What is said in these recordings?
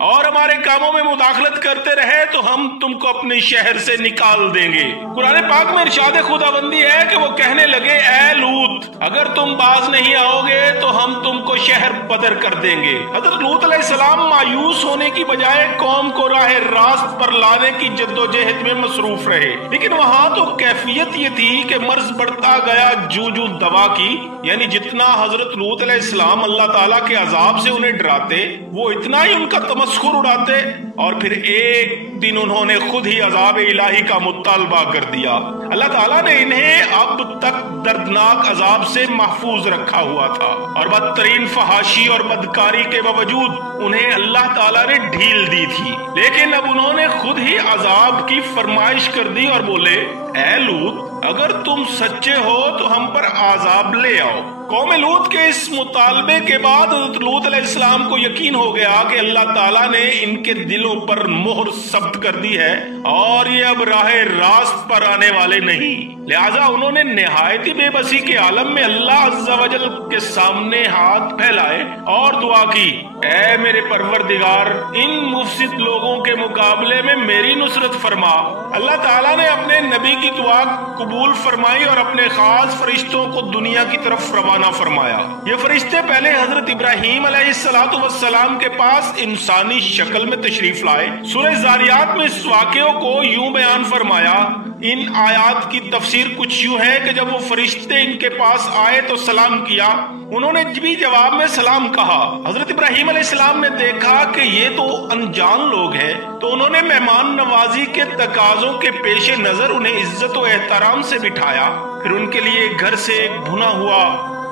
اور ہمارے کاموں میں مداخلت کرتے رہے تو ہم تم کو اپنے شہر سے نکال دیں گے۔ قرآن پاک میں ارشاد خداوندی ہے کہ وہ کہنے لگے اے لوط اگر تم باز نہیں آؤ گے تو ہم تم کو شہر بدر کر دیں گے۔ حضرت لوط علیہ السلام مایوس ہونے کی بجائے قوم کو راہ راست پر لانے کی جدوجہد میں مصروف رہے، لیکن وہاں تو کیفیت یہ تھی کہ مرض بڑھتا گیا جو دوا کی، یعنی جتنا حضرت لوط علیہ السلام اللہ تعالیٰ کے عذاب سے انہیں ڈراتے وہ اتنا ہی ان کا تمسخر اڑاتے، اور پھر ایک دن انہوں نے خود ہی عذاب الہی کا مطالبہ کر دیا۔ اللہ تعالیٰ نے انہیں اب تک دردناک عذاب سے محفوظ رکھا ہوا تھا، اور بدترین فحاشی اور بدکاری کے باوجود انہیں اللہ تعالیٰ نے ڈھیل دی تھی، لیکن اب انہوں نے خود ہی عذاب کی فرمائش کر دی اور بولے اے لوط اگر تم سچے ہو تو ہم پر عذاب لے آؤ۔ قوم لوط کے اس مطالبے کے بعد حضرت لوط علیہ السلام کو یقین ہو گیا کہ اللہ تعالیٰ نے ان کے دلوں پر مہر ثبت کر دی ہے اور یہ اب راہ راست پر آنے والے نہیں، لہٰذا انہوں نے نہایت بے بسی کے عالم میں اللہ عز و جل کے سامنے ہاتھ پھیلائے اور دعا کی اے میرے پروردگار ان مفسد لوگوں کے مقابلے میں میری نصرت فرما۔ اللہ تعالیٰ نے اپنے نبی کی دعا قبول فرمائی اور اپنے خاص فرشتوں کو دنیا کی طرف روانہ فرمایا۔ یہ فرشتے پہلے حضرت ابراہیم علیہ السلام کے پاس انسانی شکل میں تشریف لائے۔ سورہ زاریات میں اس واقعے کو یوں بیان فرمایا، ان آیات کی تفسیر کچھ یوں ہے کہ جب وہ فرشتے ان کے پاس آئے تو سلام کیا، انہوں نے بھی جواب میں سلام کہا۔ حضرت ابراہیم علیہ السلام نے دیکھا کہ یہ تو انجان لوگ ہیں، تو انہوں نے مہمان نوازی کے تقاضوں کے پیش نظر انہیں عزت و احترام سے بٹھایا، پھر ان کے لیے گھر سے ایک بھنا ہوا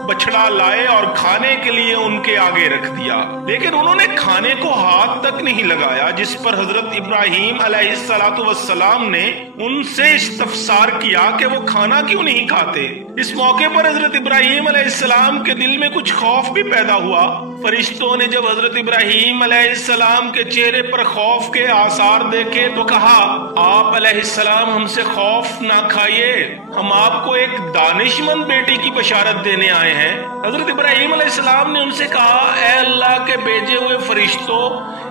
بچڑا لائے اور کھانے کے لیے ان کے آگے رکھ دیا، لیکن انہوں نے کھانے کو ہاتھ تک نہیں لگایا، جس پر حضرت ابراہیم علیہ السلام نے ان سے استفسار کیا کہ وہ کھانا کیوں نہیں کھاتے۔ اس موقع پر حضرت ابراہیم علیہ السلام کے دل میں کچھ خوف بھی پیدا ہوا۔ فرشتوں نے جب حضرت ابراہیم علیہ السلام کے چہرے پر خوف کے آثار دیکھے تو کہا آپ علیہ السلام ہم سے خوف نہ کھائیے، ہم آپ کو ایک دانش مند بیٹی کی بشارت دینے آئے ہیں۔ حضرت ابراہیم علیہ السلام نے ان سے کہا اے اللہ کے بھیجے ہوئے فرشتوں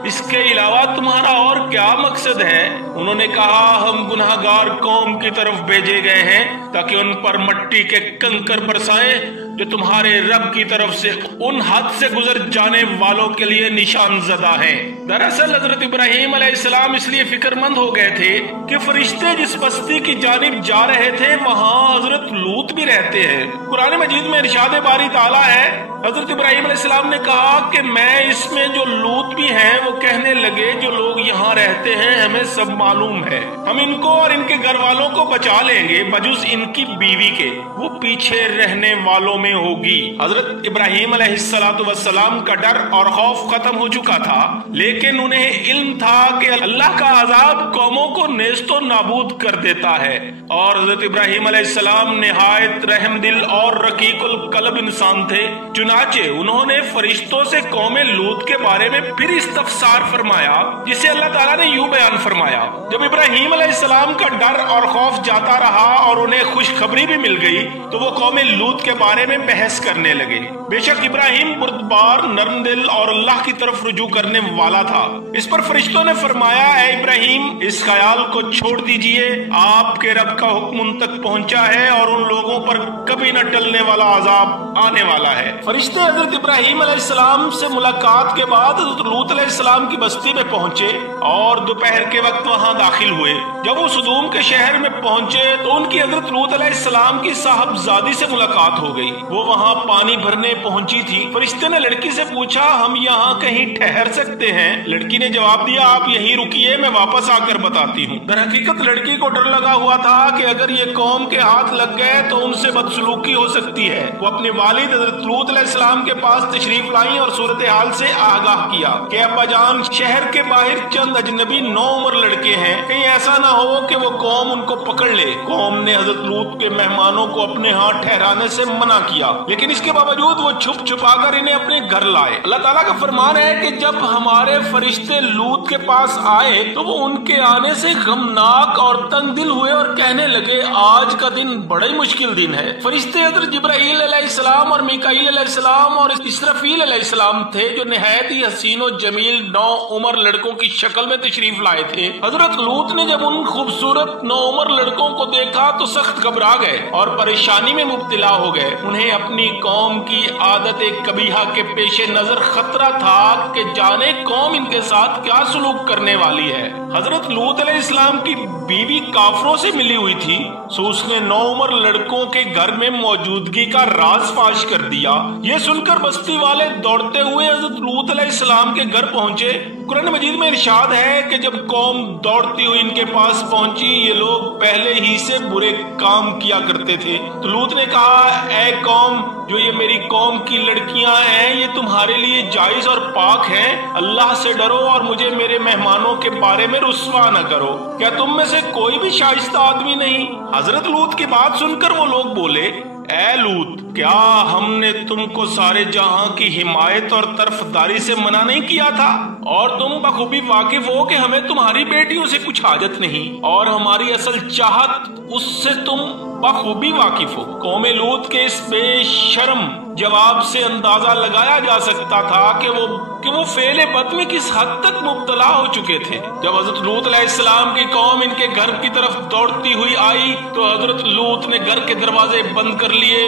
اس کے علاوہ تمہارا اور کیا مقصد ہے؟ انہوں نے کہا ہم گناہگار قوم کی طرف بھیجے گئے ہیں تاکہ ان پر مٹی کے کنکر برسائیں جو تمہارے رب کی طرف سے ان حد سے گزر جانے والوں کے لیے نشان زدہ ہیں۔ دراصل حضرت ابراہیم علیہ السلام اس لیے فکر مند ہو گئے تھے کہ فرشتے جس بستی کی جانب جا رہے تھے وہاں حضرت لوط بھی رہتے ہیں۔ قرآن مجید میں ارشاد باری تعالیٰ ہے، حضرت ابراہیم علیہ السلام نے کہا کہ میں اس میں جو لوط بھی ہیں وہ کہنے لگے جو لوگ یہاں رہتے ہیں ہمیں سب معلوم ہے، ہم ان کو اور ان کے گھر والوں کو بچا لیں گے بجز ان کی بیوی کے، وہ پیچھے رہنے والوں میں ہوگی۔ حضرت ابراہیم علیہ السلام کا ڈر اور خوف ختم ہو چکا تھا، لیکن انہیں علم تھا کہ اللہ کا عذاب قوموں کو نیست و نابود کر دیتا ہے، اور حضرت ابراہیم علیہ السلام نہایت رحم دل اور رقیق القلب انسان تھے، چنانچہ انہوں نے فرشتوں سے قوم لوط کے بارے میں پھر استفسار فرمایا، جسے اللہ تعالیٰ نے یوں بیان فرمایا۔ جب ابراہیم علیہ السلام کا ڈر اور خوف جاتا رہا اور انہیں خوشخبری بھی مل گئی تو وہ قوم لوط کے بارے میں بحث کرنے لگے۔ بے شک ابراہیم بردبار، نرم دل اور اللہ کی طرف رجوع کرنے والا تھا۔ اس پر فرشتوں نے فرمایا اے ابراہیم اس خیال کو چھوڑ دیجئے، آپ کے رب کا حکم ان تک پہنچا ہے اور ان لوگوں پر کبھی نہ ٹلنے والا عذاب آنے والا ہے۔ فرشتے حضرت ابراہیم علیہ السلام سے ملاقات کے بعد حضرت لوط علیہ السلام کی بستی میں پہنچے اور دوپہر کے وقت وہاں داخل ہوئے۔ جب وہ صدوم کے شہر میں پہنچے تو ان کی حضرت لوط علیہ السلام کی صاحبزادی سے ملاقات ہو گئی، وہ وہاں پانی بھرنے پہنچی تھی۔ فرشتے نے لڑکی سے پوچھا ہم یہاں کہیں ٹھہر سکتے ہیں؟ لڑکی نے جواب دیا آپ یہیں رکیے، میں واپس آ کر بتاتی ہوں۔ در حقیقت لڑکی کو ڈر لگا ہوا تھا کہ اگر یہ قوم کے ہاتھ لگ گئے تو ان سے بدسلوکی ہو سکتی ہے۔ وہ اپنے والد حضرت لوط علیہ السلام کے پاس تشریف لائیں اور صورتحال سے آگاہ کیا کہ ابا جان شہر کے باہر چند اجنبی نوعمر لڑکے ہیں، کہیں ایسا نہ ہو کہ وہ قوم ان کو پکڑ لے۔ قوم نے حضرت لوط کے مہمانوں کو اپنے ہاں ٹھہرانے سے منع کیا، لیکن اس کے باوجود وہ چھپ چھپا کر انہیں اپنے گھر لائے۔ اللہ تعالیٰ کا فرمان ہے کہ جب ہمارے فرشتے لوط کے پاس آئے تو وہ ان کے آنے سے غمناک اور تنگ دل ہوئے اور کہنے لگے آج کا دن بڑا ہی مشکل دن ہے۔ فرشتے حضرت جبرائیل علیہ السلام اور میکائیل علیہ السلام السلام اور اسرافیل علیہ السلام تھے جو نہایت ہی حسین و جمیل 9 عمر لڑکوں کی شکل میں تشریف لائے تھے۔ حضرت لوط نے جب ان خوبصورت 9 عمر لڑکوں کو دیکھا تو سخت گھبرا گئے اور پریشانی میں مبتلا ہو گئے۔ انہیں اپنی قوم کی عادت قبیحہ کے پیش نظر خطرہ تھا کہ جانے قوم ان کے ساتھ کیا سلوک کرنے والی ہے۔ حضرت لوط علیہ السلام کی بیوی کافروں سے ملی ہوئی تھی، سو اس نے 9 عمر لڑکوں کے گھر میں موجودگی کا راز فاش کر دیا۔ یہ سن کر بستی والے دوڑتے ہوئے حضرت لوط علیہ السلام کے گھر پہنچے۔ قرآن مجید میں ارشاد ہے کہ جب قوم دوڑتی ہوئی ان کے پاس پہنچی، یہ لوگ پہلے ہی سے برے کام کیا کرتے تھے، تو لوط نے کہا، اے قوم، جو یہ میری قوم کی لڑکیاں ہیں یہ تمہارے لیے جائز اور پاک ہیں، اللہ سے ڈرو اور مجھے میرے مہمانوں کے بارے میں رسوا نہ کرو۔ کیا تم میں سے کوئی بھی شائستہ آدمی نہیں؟ حضرت لوط کی بات سن کر وہ لوگ بولے، اے لوط، کیا ہم نے تم کو سارے جہاں کی حمایت اور طرفداری سے منع نہیں کیا تھا؟ اور تم بخوبی واقف ہو کہ ہمیں تمہاری بیٹیوں سے کچھ حاجت نہیں اور ہماری اصل چاہت اس سے تم بخوبی واقف ہو۔ قوم لوط کے اس بے شرم جواب سے اندازہ لگایا جا سکتا تھا کہ وہ فعل بد میں کس حد تک مبتلا ہو چکے تھے۔ جب حضرت لوط علیہ السلام کی قوم ان کے گھر کی طرف دوڑتی ہوئی آئی تو حضرت لوط نے گھر کے دروازے بند کر لیے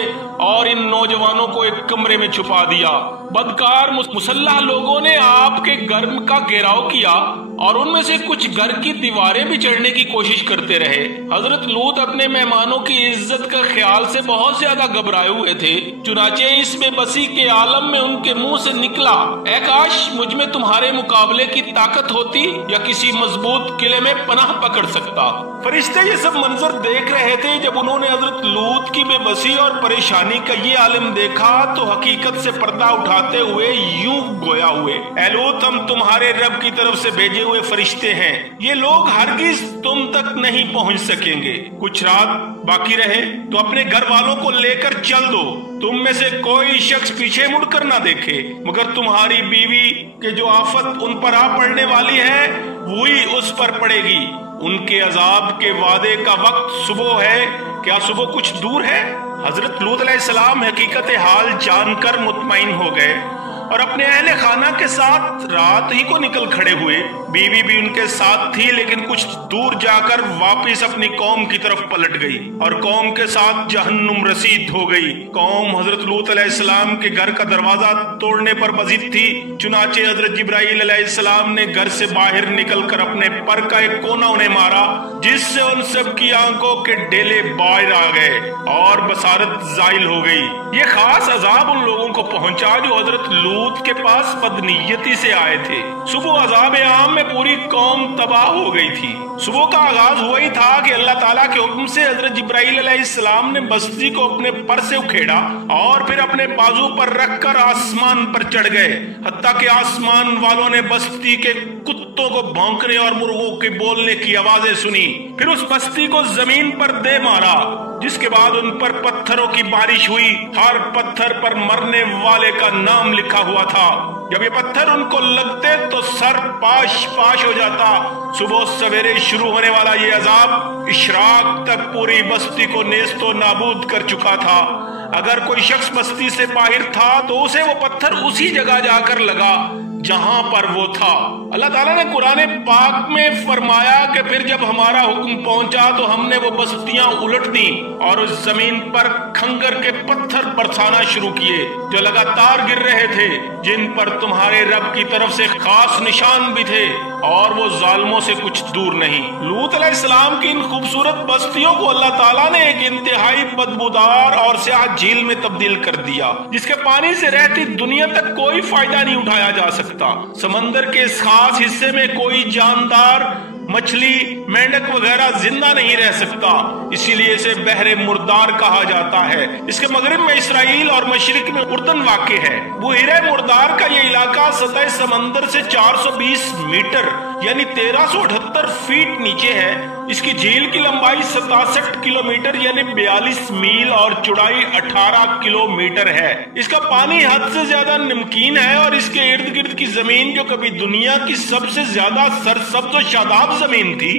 اور ان نوجوانوں کو ایک کمرے میں چھپا دیا۔ بدکار مسلح لوگوں نے آپ کے گھر کا گھیراؤ کیا اور ان میں سے کچھ گھر کی دیواریں بھی چڑھنے کی کوشش کرتے رہے۔ حضرت لوط اپنے مہمانوں کی عزت کا خیال سے بہت زیادہ گھبرائے ہوئے تھے، چنانچہ اس بے بسی کے عالم میں ان کے منہ سے نکلا، اے کاش مجھ میں تمہارے مقابلے کی طاقت ہوتی یا کسی مضبوط قلعے میں پناہ پکڑ سکتا۔ فرشتے یہ سب منظر دیکھ رہے تھے۔ جب انہوں نے حضرت لوط کی بے بسی اور پریشانی کا یہ عالم دیکھا تو حقیقت سے پردہ اٹھاتے ہوئے یوں گویا ہوئے، اے لوط، ہم تمہارے رب کی طرف سے بھیجے ہوئے فرشتے ہیں، یہ لوگ ہرگز تم تک نہیں پہنچ سکیں گے۔ کچھ رات باقی رہے تو اپنے گھر والوں کو لے کر چل دو، تم میں سے کوئی شخص پیچھے مڑ کر نہ دیکھے مگر تمہاری بیوی کہ جو آفت ان پر آ پڑنے والی ہے وہی اس پر پڑے گی۔ ان کے عذاب کے وعدے کا وقت صبح ہے، کیا صبح کچھ دور ہے؟ حضرت لوط علیہ السلام حقیقت حال جان کر مطمئن ہو گئے اور اپنے اہل خانہ کے ساتھ رات ہی کو نکل کھڑے ہوئے۔ بیوی بھی ان کے ساتھ تھی لیکن کچھ دور جا کر واپس اپنی قوم کی طرف پلٹ گئی اور قوم کے ساتھ جہنم رسید ہو گئی۔ قوم حضرت لوط علیہ السلام کے گھر کا دروازہ توڑنے پر بضد تھی، چنانچہ حضرت جبرائیل علیہ السلام نے گھر سے باہر نکل کر اپنے پر کا ایک کونا انہیں مارا، جس سے ان سب کی آنکھوں کے ڈیلے باہر آ گئے اور بصارت زائل ہو گئی۔ یہ خاص عذاب ان لوگوں کو پہنچا جو حضرت لوط کے پاس بدنیتی سے آئے تھے۔ صبح عذاب عام میں پوری قوم تباہ ہو گئی تھی۔ صبح کا آغاز ہوا ہی تھا کہ اللہ تعالیٰ کے حکم سے حضرت جبرائیل علیہ السلام نے بستی کو اپنے پر سے اکھیڑا اور پھر اپنے بازو پر رکھ کر آسمان پر چڑھ گئے، حتیٰ کہ آسمان والوں نے بستی کے کتوں کو بھونکنے اور مرغوں کے بولنے کی آوازیں سنی۔ پھر اس بستی کو زمین پر دے مارا، جس کے بعد ان پر پتھروں کی بارش ہوئی، ہر پتھر پر مرنے والے کا نام لکھا ہوا تھا۔ جب یہ پتھر ان کو لگتے تو سر پاش پاش ہو جاتا۔ صبح سویرے شروع ہونے والا یہ عذاب اشراق تک پوری بستی کو نیست و نابود کر چکا تھا۔ اگر کوئی شخص بستی سے باہر تھا تو اسے وہ پتھر اسی جگہ جا کر لگا جہاں پر وہ تھا۔ اللہ تعالیٰ نے قرآن پاک میں فرمایا کہ پھر جب ہمارا حکم پہنچا تو ہم نے وہ بستیاں الٹ دیں اور اس زمین پر کھنگر کے پتھر برسانا شروع کیے جو لگاتار گر رہے تھے، جن پر تمہارے رب کی طرف سے خاص نشان بھی تھے اور وہ ظالموں سے کچھ دور نہیں۔ لوط علیہ السلام کی ان خوبصورت بستیوں کو اللہ تعالیٰ نے ایک انتہائی بدبودار اور سیاہ جھیل میں تبدیل کر دیا، جس کے پانی سے رہتی دنیا تک کوئی فائدہ نہیں اٹھایا جا سکتا۔ سمندر کے اس خاص حصے میں کوئی جاندار، مچھلی، مینڈک وغیرہ زندہ نہیں رہ سکتا، اسی لیے اسے بحر مردار کہا جاتا ہے۔ اس کے مغرب میں اسرائیل اور مشرق میں اردن واقع ہے۔ بحیرہ مردار کا یہ علاقہ سطح سمندر سے 420 میٹر یعنی 1378 فیٹ نیچے ہے۔ اس کی جھیل کی لمبائی 67 کلومیٹر یعنی 42 میل اور چوڑائی 18 کلومیٹر ہے۔ اس کا پانی حد سے زیادہ نمکین ہے اور اس کے ارد گرد کی زمین جو کبھی دنیا کی سب سے زیادہ سرسبز و شاداب زمین تھی،